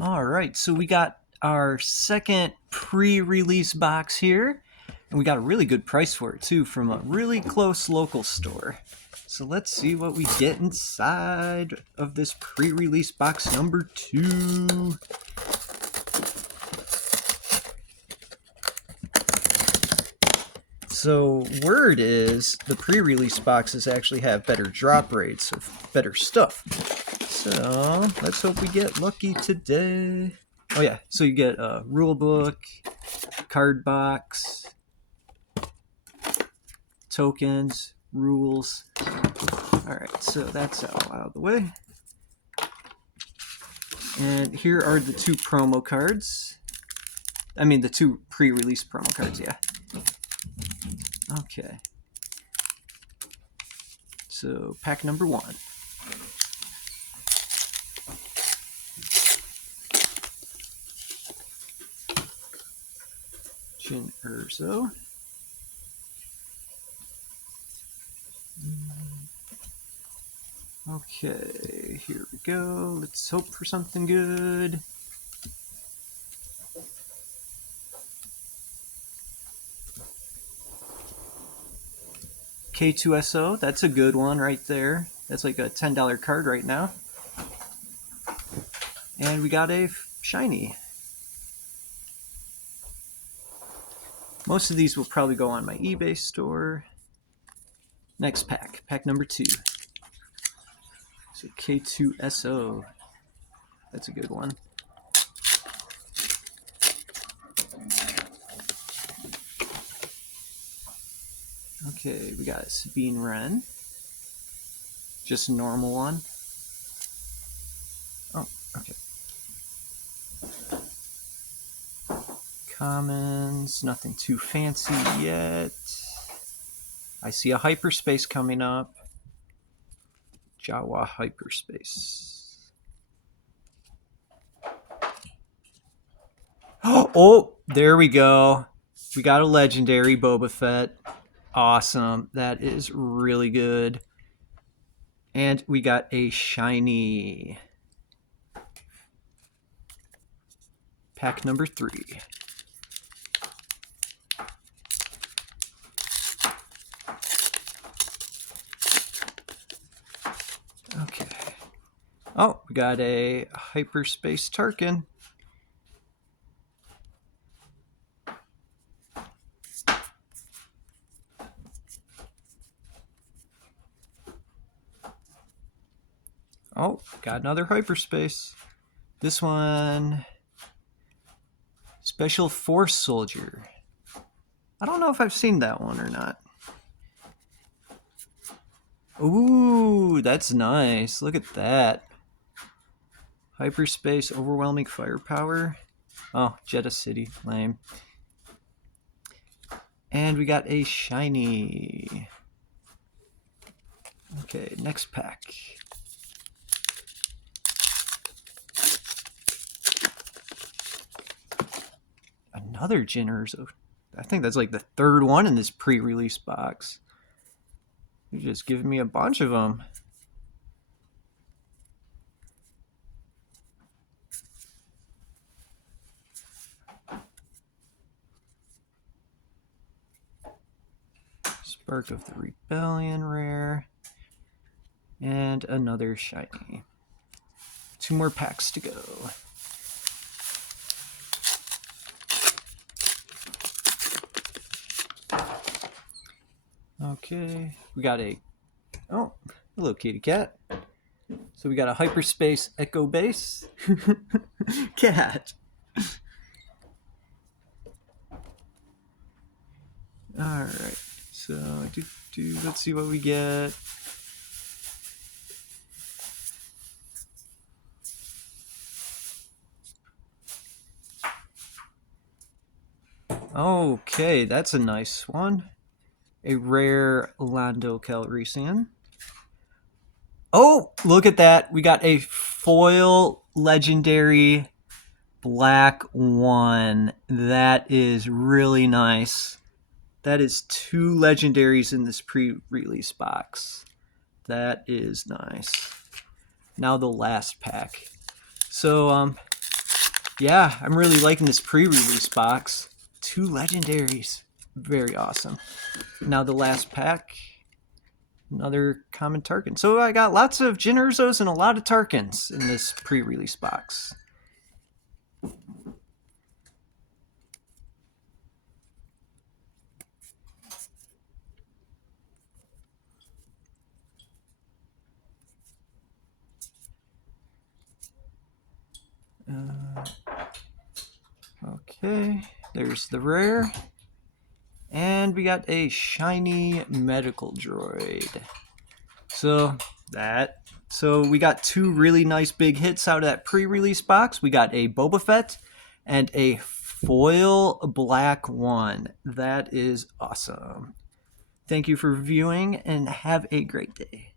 All right, so we got our second pre-release box here, and we got a really good price for it too from a really close local store. So let's see what we get inside of this pre-release box number 2. So word is the pre-release boxes actually have better drop rates of better stuff. So let's hope we get lucky today. Oh yeah, so you get a rule book, card box, tokens, rules. Alright, so that's out of the way. And here are the 2 promo cards. I mean the 2 pre-release promo cards, yeah. Okay. So pack number 1. Jin Urzo. Okay, here we go. Let's hope for something good. K2SO, that's a good one right there. That's like a $10 card right now. And we got a shiny. Most of these will probably go on my eBay store. Next pack, pack number 2. So K2SO, that's a good one. Okay, we got Sabine Wren. Just a normal one. Oh, okay. Commons, nothing too fancy yet. I see a hyperspace coming up. Jawa hyperspace. Oh, there we go. We got a legendary Boba Fett. Awesome. That is really good. And we got a shiny. Pack number 3. Okay. Oh, we got a hyperspace Tarkin. Oh, got another hyperspace. This one, Special Force Soldier. I don't know if I've seen that one or not. Ooh, that's nice. Look at that. Hyperspace, overwhelming firepower. Oh, Jeddah City, lame. And we got a shiny. Okay, next pack. Another Jin Urzo. I think that's like the 3rd one in this pre-release box. You're just giving me a bunch of them. Spark of the Rebellion rare. And another shiny. 2 more packs to go. Okay, we got a hello kitty cat. So we got a hyperspace echo base cat. All right, so let's see what we get. Okay, that's a nice one. A rare Lando Calrissian. Oh, look at that. We got a foil legendary black one. That is really nice. That is 2 legendaries in this pre-release box. That is nice. Now the last pack. So Yeah, I'm really liking this pre-release box. 2 legendaries. Very awesome. Now the last pack. Another common Tarkin. So I got lots of Jyn Erzos and a lot of Tarkins in this pre-release box. Okay, there's the rare. And we got a shiny medical droid. So we got 2 really nice big hits out of that pre-release box. We got a Boba Fett and a foil black one. That is awesome. Thank you for viewing and have a great day.